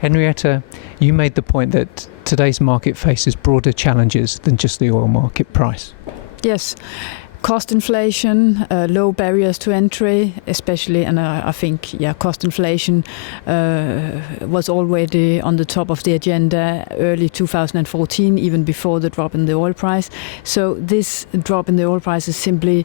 Henriette, you made the point that today's market faces broader challenges than just the oil market price. Yes. Cost inflation, low barriers to entry, especially, and I think, cost inflation was already on the top of the agenda early 2014, even before the drop in the oil price. So this drop in the oil price is simply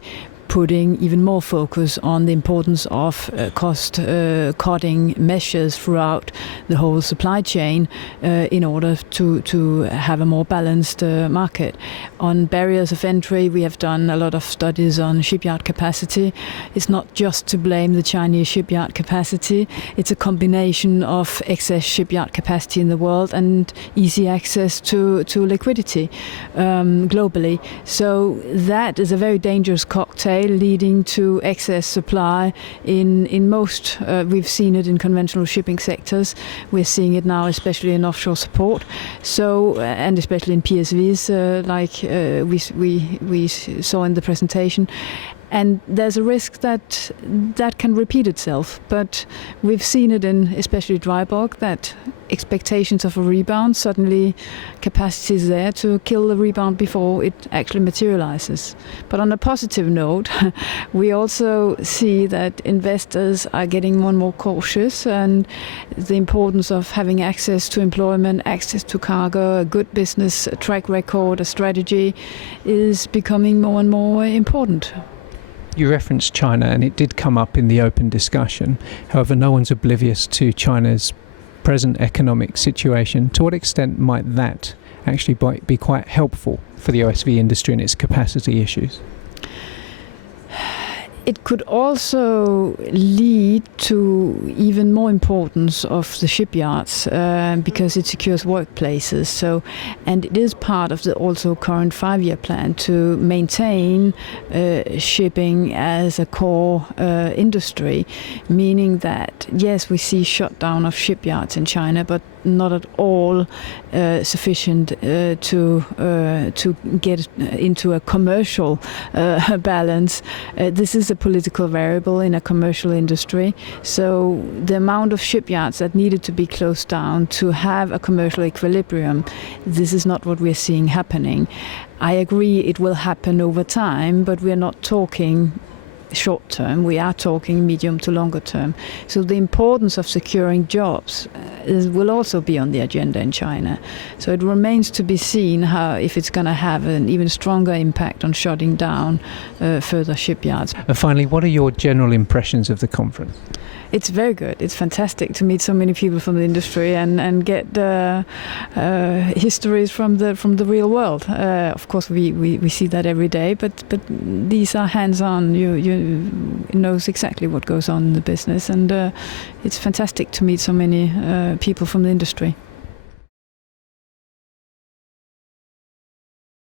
putting even more focus on the importance of cost-cutting measures throughout the whole supply chain in order to have a more balanced market. On barriers of entry, we have done a lot of studies on shipyard capacity. It's not just to blame the Chinese shipyard capacity. It's a combination of excess shipyard capacity in the world and easy access to liquidity globally. So that is a very dangerous cocktail, leading to excess supply in most, we've seen it in conventional shipping sectors. We're seeing it now, especially in offshore support. So, and especially in PSVs, like we saw in the presentation. And there's a risk that can repeat itself. But we've seen it in especially dry bulk, that expectations of a rebound, suddenly capacity is there to kill the rebound before it actually materializes. But on a positive note, we also see that investors are getting more and more cautious, and the importance of having access to employment, access to cargo, a good business track record, a strategy is becoming more and more important. You referenced China, and it did come up in the open discussion. However, no one's oblivious to China's present economic situation. To what extent might that actually be quite helpful for the OSV industry and its capacity issues? It could also lead to even more importance of the shipyards because it secures workplaces. So, and it is part of the also current 5-year plan to maintain shipping as a core industry, meaning that yes, we see shutdown of shipyards in China, but not at all sufficient to get into a commercial balance. This is a political variable in a commercial industry. So the amount of shipyards that needed to be closed down to have a commercial equilibrium, this is not what we're seeing happening. I agree it will happen over time, but we're not talking short term, we are talking medium to longer term. So the importance of securing jobs will also be on the agenda in China. So it remains to be seen how, if it's going to have an even stronger impact on shutting down further shipyards. And finally, what are your general impressions of the conference? It's very good. It's fantastic to meet so many people from the industry and get histories from the real world. Of course, we see that every day, but these are hands-on. You knows exactly what goes on in the business, and it's fantastic to meet so many people from the industry.